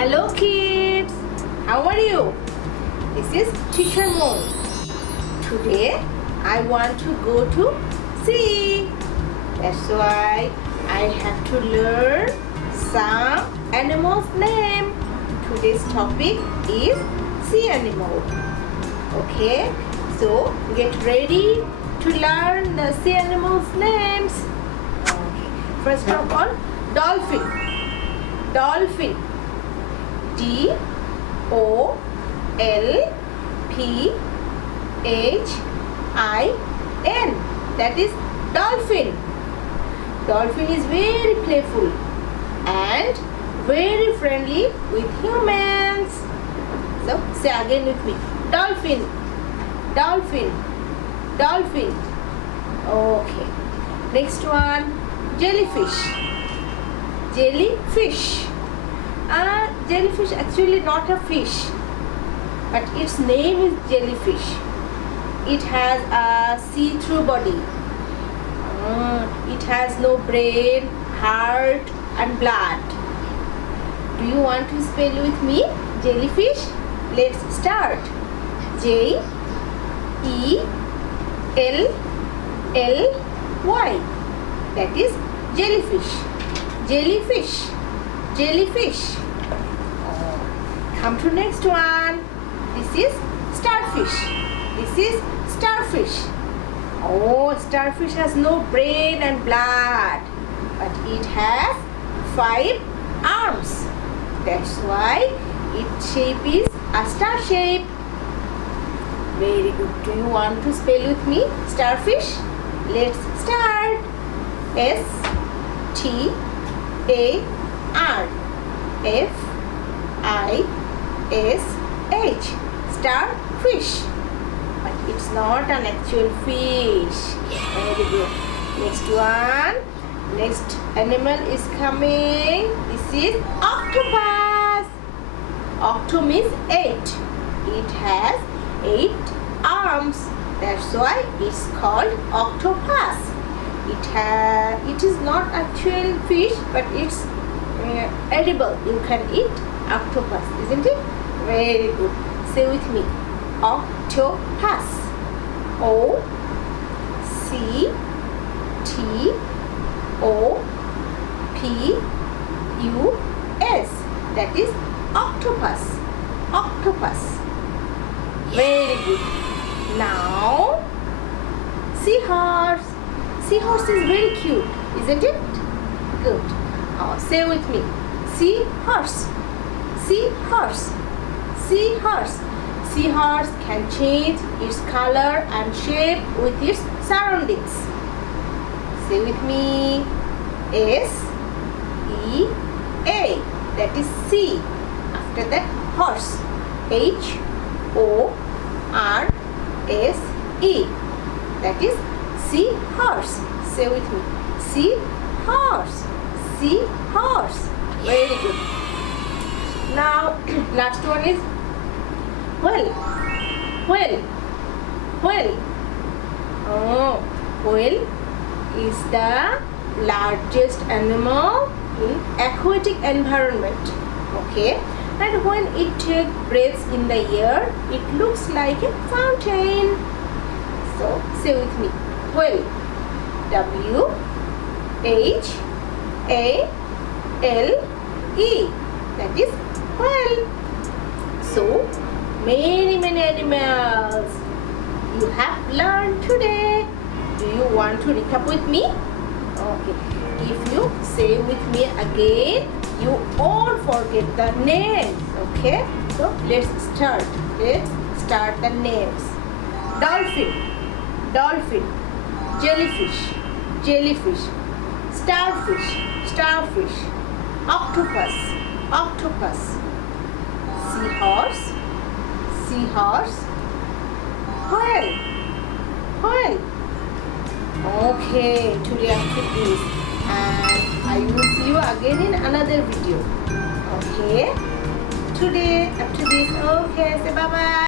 Hello kids, how are you? This is Teacher Moon. Today I want to go to sea. That's why I have to learn some animals' name. Today's topic is sea animal. Okay, so get ready to learn the sea animals' names. Okay, first of all, dolphin. Dolphin. D-O-L-P-H-I-N. That is dolphin. Dolphin is very playful and very friendly with humans. So say again with me. Dolphin. Dolphin. Dolphin. Okay. Next one. Jellyfish. Jellyfish. Jellyfish actually not a fish, but its name is jellyfish. It has a see-through body. It has no brain, heart and blood. Do you want to spell with me jellyfish? Let's start. J-E-L-L-Y. That is jellyfish. Jellyfish. Jellyfish. Come to next one. This is starfish. This is starfish. Oh, starfish has no brain and blood, but it has 5 arms. That's why its shape is a star shape. Very good. Do you want to spell with me starfish? Let's start. S-T-A-R-F-I-S-H. Starfish. But it's not an actual fish. Very good. Next one. Next animal is coming. This is octopus. Octo means 8. It has 8 arms. That's why it's called octopus. It is not actual fish, but it's edible. You can eat octopus, isn't it? Very good. Say with me. Octopus. O-C-T-O-P-U-S. That is octopus. Octopus. Very good. Now, seahorse. Seahorse is very cute, isn't it? Good. Say with me. Seahorse. Seahorse. Seahorse. Seahorse can change its color and shape with its surroundings. Say with me. S-E-A. That is sea. After that, horse. H-O-R-S-E. That is seahorse. Say with me. Seahorse. Seahorse. Very good. Now, last one is whale. Whale. Whale. Whale is the largest animal in aquatic environment. Okay. And when it takes breaths in the air, it looks like a fountain. So, say with me. Whale. W-H-A-L-E. That is whale. So, many animals you have learned today. Do you want to recap with me? Okay. If you say with me again, you all forget the names. Okay. So, let's start. Let's start the names. Dolphin. Dolphin. Jellyfish. Jellyfish. Starfish. Starfish. Octopus. Octopus. Seahorse. Seahorse. Whale. Whale. Okay, today after this, and I will see you again in another video. Okay, today after this. Okay, say bye bye.